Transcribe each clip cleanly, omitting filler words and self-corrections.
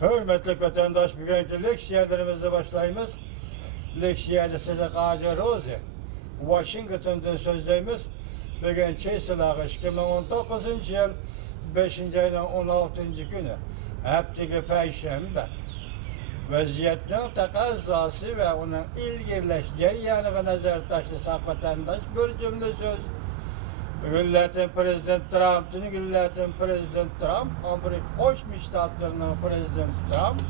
Hürmetli vatandaş, bugünkü leksiyalarımızı başlayımız. Leksiyada size Qacar Rozi, Washington'dan sözleyimiz. Bugünkü silahı 2019 yıl 5. ayının 16. günü. Hepteki Perşembe. Vaziyetinin takazzası ve onun ilgilileş cereyanı nazardaşlısı vatandaş bir cümle söz. Güllatin Prezident Trump'ın Güllatin Prezident Trump, Amerika Koşmuş Ştatlarının Prezident Trump,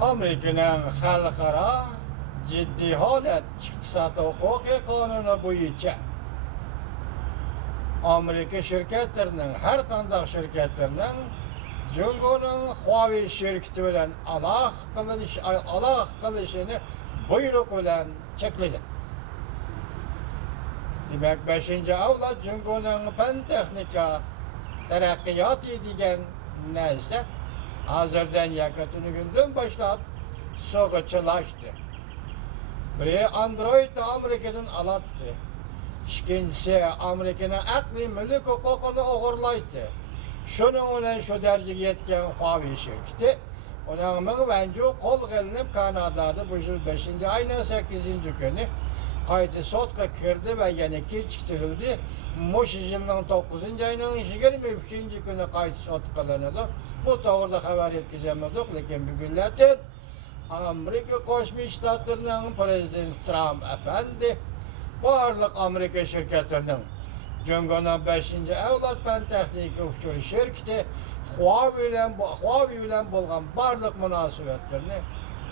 Amerika'nın halkara ciddi halet iktisat hukuki kanunu boyunca Amerika şirketlerinin, her kandak şirketlerinin Cumhur'un Huawei şirketi bilen alaq kılışını buyruk bilen çekledi. Demek 5. avlat Cumhur'un pen texnika terakkiyat edigen neyse hazırdan yakıtını günden başlayıp soğuçulaştı. Biri Android Amerika'dan alattı. İkincisi Amerika'nın akli mülk hukukunu uğurlaydı. Şunun ile şu dereceye yetken Huawei şirketi, onun bence kol gelinip Kanada'da bu yıl 5. ayının 8. günü kayıtı sotka kirdi ve yeni geçtirildi. Muş yılının 9. ayının 23. günü kayıtı sotkalanıldı. Bu doğruda haber yetkizemiyorduk. Lakin bir günlerden Amerika Koşmuş Ştatlarının Prezident Trump efendi varlık Amerika şirketlerinin Cumhur'un 5. avlat pen texnika uçuru şirketi Huawei bilen bolgan barlık münasebetlerini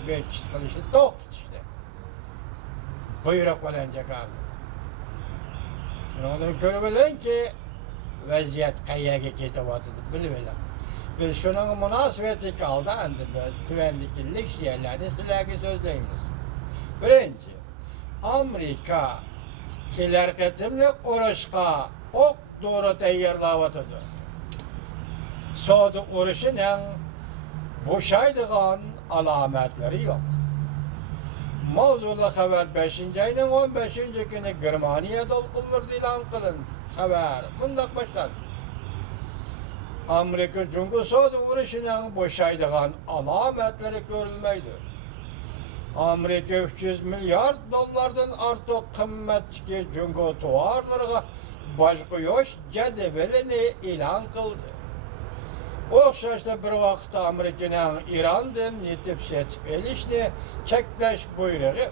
bekçit kılışı to'xtatishdi. Buyruq bilan jakardi. Shundan ko'rib bilinki vaziyat qayerga ketyapti bilib bilan. Biz şunun münasebeti kaldı endi biz tüvenlikli leksiyalarda sizlarga so'zlaymiz. Birinchi, Amerika kelar qatimlik urushga o'q doğru tayyorlayotdi. So'da urushining bo'shaydigan alomatlari yo'q. Mavzulu haber 5. ayının 15. günü Germaniya dolqunlarida e'lon qilindi. Haber bundoq başladı. Amerika Cumhur So'da urushining bo'shaydigan alomatlari ko'rilmaydi. Amerika 300 milyard dollardan ortiq qimmatli Cumhur tovarlarga boj qo'yish jadvalini e'lon qildi. O'xshashda bir vaqtda Amerikaning Irandan yetib setib elishni cheklash buyrug'i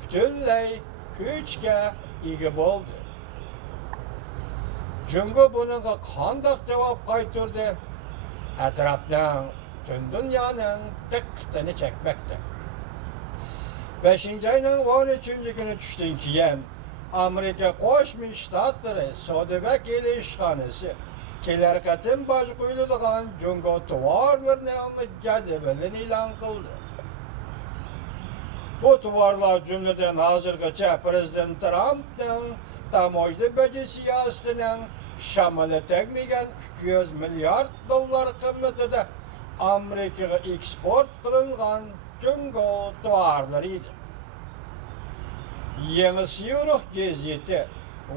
butunlay kuchga ega bo'ldi. Cumhur bunga qanday javob qaytardi? Atrofdan butun dunyoning diqqatini chekmoqda. 5. ayning 13. kuni tushdan keyin Amerika Qo'shma Shtatlari savdo vakili ishxonasi kelar qatim boj qo'yiladigan Cumhur tovarlarini jadvalini e'lon qildi. Bu tovarlar jumladan hozirgacha Prezident Trumpning tamoyil baji siyosatining shamoli tegmagan 300 milyard dollar qimmatida Amerikaga eksport qilingan Cumhur tovarlari edi. Yangi Syurix gazeti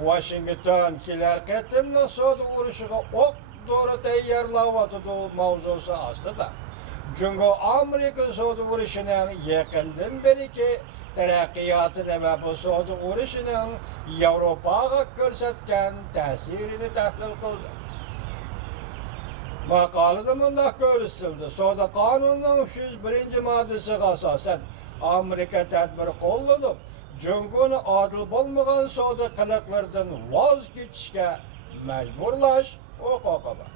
Washington kelar qatimli savdo urushiga o'q doğru tayyorlayotdi mavzusi ostida Cumhur Amerika savdo urushining yaqindan beriki taraqqiyotini va bu savdo urushining Yevropaga ko'rsatgan ta'sirini tahlil qildi. Maqolada bundoq ko'rsatildi. Savdo qonunining 301-moddasiga asosan Amerika tadbir qo'llanib Cumhurni adil bo'lmagan savdo qiliqlardan voz kechishga majburlash huquqi bor.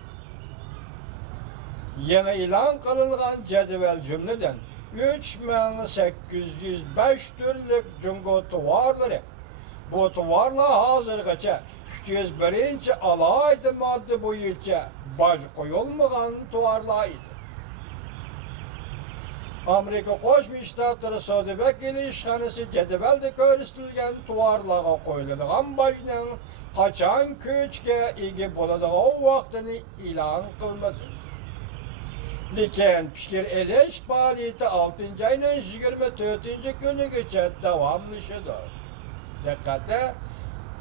Yangi e'lon qilingan jadval jumladan 3805 turlik Cumhur tovarlari. Bu tovarlar hozirgacha 301 alohida modda bo'yicha boj qo'yilmagan tovarlar edi. Amerika Qo'shma Shtatlari savdo vakili ishxonasi jadvalda ko'rsatilgan tovarlarga qo'yiladigan bojning qachon kuchga ega bo'ladigan vaqtini e'lon qilmadi. Lekin fikr elish faoliyati 6. ayning 24. kunigacha davomlashadi. Diqqatda,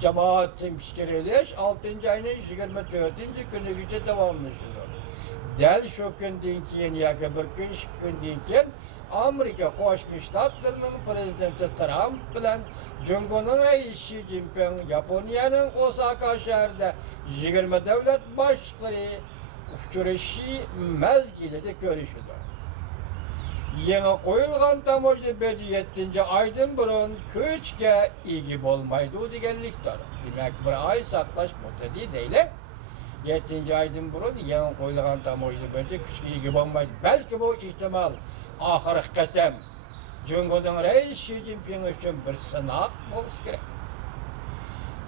jamoatning fikr elish 6. ayning 24. kunigacha davomlashadi. Däl şu günden keyin ýa-ki bir gün, iki günden keyin Amerika Qoşma Ştatlarynyň prezidenti Trump bilen Jungonyň reisi Xi Jinping Ýaponiýanyň Osaka şäherinde 20 döwlet başlyklary uçuruşy mezgilinde görüşdi. Ýene goýulgan tamoja beji 7-nji aýdan burun köçke igi bolmaýdy digenlikdir. Demek bir ay saklaş mutedi deýle. 7-nji aýdan burun ýene goýulgan tamoja beji köçke igi bolmaýdy. Belki bu ihtimal ahyrky qatam Jungonyň reisi Xi Jinping üçin bir synak bolsa gerek.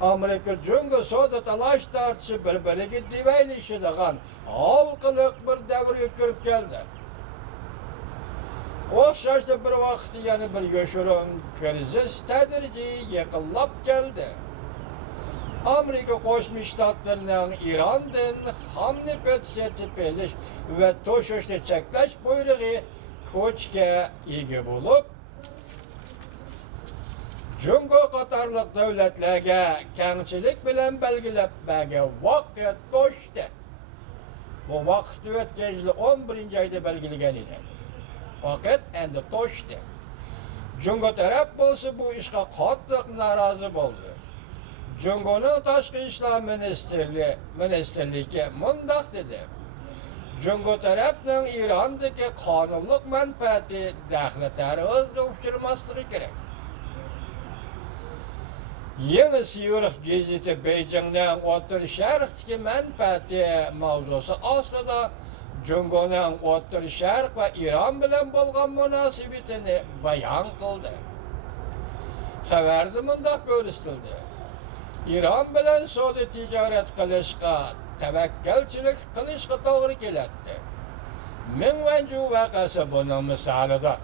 Amerika Jungo soda talaş tartışy bir-biriga dibeýleşdigan halkylyk bir däwrge kirip geldi. Oxşaşda bir wagt ýani bir ýoşuran krizis tedriji ýakynlap geldi. Amerika Qoşma Ştatlarynyň Irandan ham nefret setip eliş we toşuşdy çekleş buyrugy köçke igi bolup Jungo qatarlyk döwletlerge käňçilik bilen belgilep berge wagt toşdy. Bu wagt ötgenli 11-nji aýda belgilegen idi. Fakat endi toşdy. Jungo tarap bolsa bu işe qatlyk narazy boldy. Jungonyň taşky işler ministrligi mundaq dedi. Jungo tarapyň Irandaky kanunlyk menfaati dähletleri özge uçurmaslygy gerek. Ýene Siyuruk gazeti Beýjingden Otur Şerqdäki menfaati mawzusy aslida Jungonyň Otur Şerq we Iran bilen bolgan münasibetini bayan kıldı. Haberde mundaq görüstildi. İran bilen soda ticaret kılışga, tevekkelçilik kılışga togry keletdi. Minwenju wakasy bunyň misalydyr.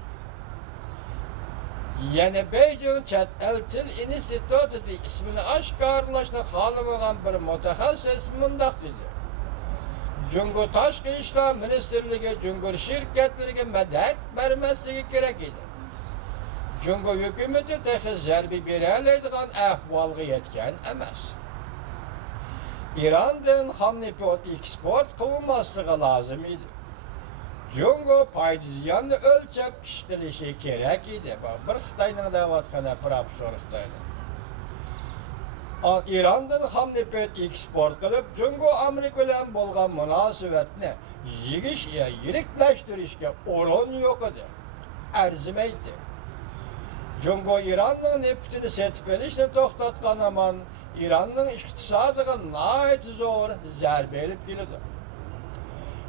Ýene Beýjing Çet el til instituty ismini aşkarlaşyna halamagan bir mutaxassis mundaq dedi. Jungo taşky işler ministrligi Jungo şirketleriga medet bermesligi kerek idi. Jungo hökümeti tehiz zerbi bereleydigan ahwalga yetken emas. İrandan ham nefret eksport kılınmaslığı lazım idi. Jungo paýdyzýany ölçep iş bilişi kerek idi. Bir Xitaynyň dawatgana professor Xitayny. İrandan ham nefret eksport kılıp Jungo Amerika bilen bolgan münasibetini yirikleştirişke oran ýok idi. Erzimeýdi. Jungo İran'ın neftini setip elişini toktatkan aman İran'ın iktisadyga naýat zor zerbe elip geldi.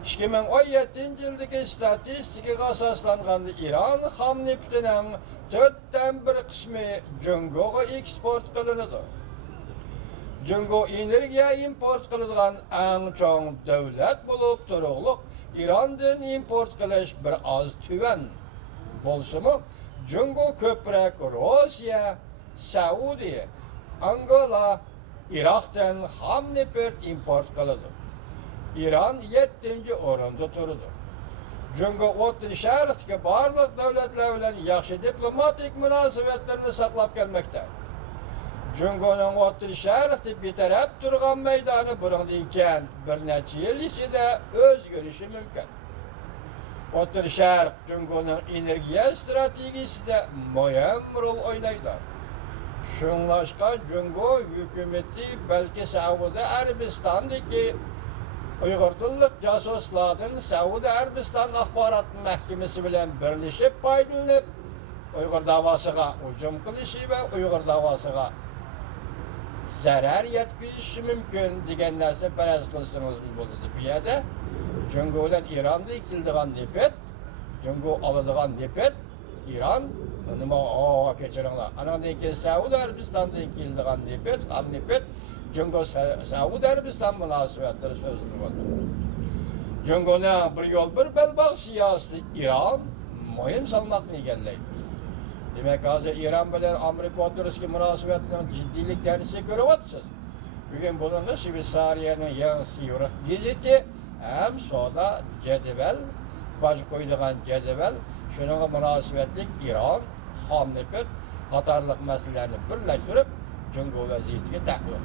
2017 ýyldaki statistikaga asaslanganda İran ham neftiniň 4/1 kısmy Jungoga eksport kılındy. Jungo energiýa import kılýan äň çoň döwlet bolup duruglyk İrandan import kılış bir az tüwen bolsumy Jungo köprek Rusya, Saudiya, Angola, Irak'tan ham nefret import kılıdı. İran 7-nji oranda turdy. Jungo Otur Şerqdäki barlyk döwletler bilen ýaxşy diplomatik münasibetlerini saklap gelmekde. Jungonyň Otur Şerqde betarap turgan meýdany burundan keň bir neçe ýyl içinde özgörüşi mümkin. Otur Şerq Jungonyň energiýa strategiyasida moýam rol oýnaýdy. Şuňlaşqa Jungo hökümeti belki Saudiya Arabistandaky Uyghur tillik jasuslardan Saudiya Arabistan ahbarat mahkemesi bilen birleşip paýdalanyp Uyghur dawasyga hujum kılışı we Uyghur dawasyga zarar yetkizişi mümkin digen näse peräz kılsaňyz boldy. Bu ýerde Jungo bilen İranda ikildigan nepet, Jungo aladygan nepet, İran nima keçiriňler. Andan keyin Saudiya Arabistandan ikildigan nepet, ham nepet, Jungo Saudiya Arabistan münasibetleri sözlü boldy. Jungona bir ýol bir belbag siýasy İran moýum salmakny egenleýdi. Demek hazır İran bilen Amerika oturuşki münasibetlerinin ciddilik dersi görüyorsunuz. Bugün bunun Şveýçariýanyň ýa Siyuruk gazeti hem soda jedewel, baş koýulgan jedewel, şonaga münasibetlik İran, ham nefret, qatarlyk meselelerini birleşdirip Jungo weziyetiga täklif